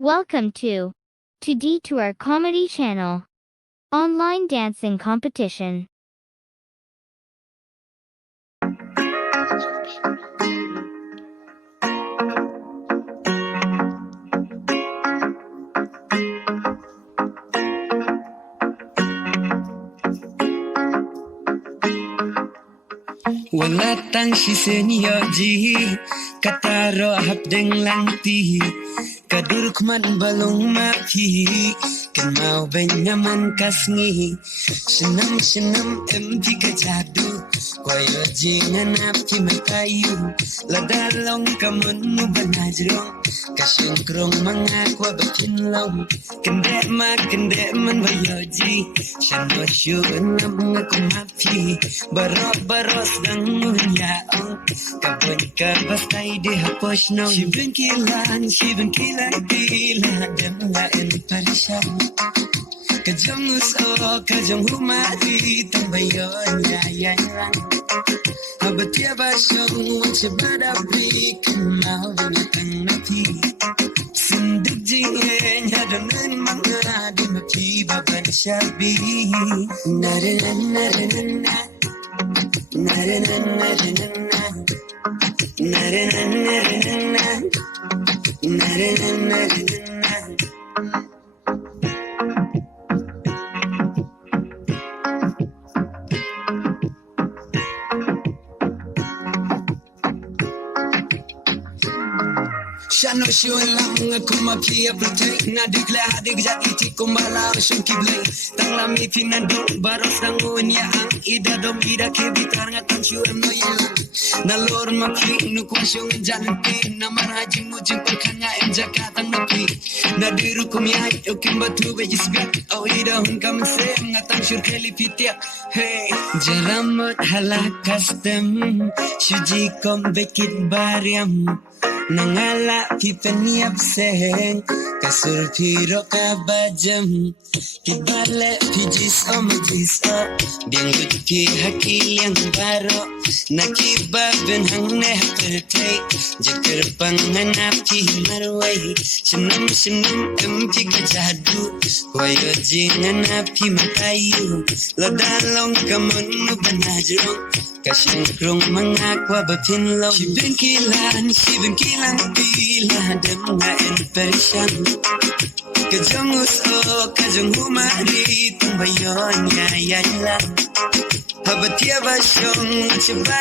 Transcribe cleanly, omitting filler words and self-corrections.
Welcome to Detour Comedy Channel. Online dancing competition. Wala tang sisenyoji kataro hapdeng langti kaduruk man balong maki kan mau benyaman kasngi senam empi kajadu koyo jingan apki matayu ladalong kamun mu banajrong kasengkrong mangakwa bakinlong kende man bayoji shano syun nam ngaku mapi baros dang yaong kabon ka bastay di hapos nong shibin kilan bila dem lain parisyan kajong uso kajong humari tambayon yayan lang habat ya basyong wansabadabi kamau binatang napi sindig jingen hadanan mga di mapi baban syabi naranana Shano shun lang aku mapia protect na digla hadig jati kumbala shun kiblay tang lami pinando baros nang unya ang ida dom ida kebitar ngatang shun no yang na lor mapi nu kwashong janti na marajing mo jing kanya en jakatang napi na diru kumyai okim batu bejis gat au ida hun kam sem ngatang shur keli pitia hey jaramot halakastem shuji kom bekit bariam nangala pipeniap seng kasur piro kabajam kibale pijis o bianggut pi hakil yang baro nakiba ben hang ne pertei jeker panganap ki marwai senam emti kajadu koyo jingan api matayu ladalong kamun banajrong kasengkrong mangakwa bapinlong shibin kilan bila dem ngaen perisyan kajong uso kajong humari tumbayon yayan lang habat ya basyong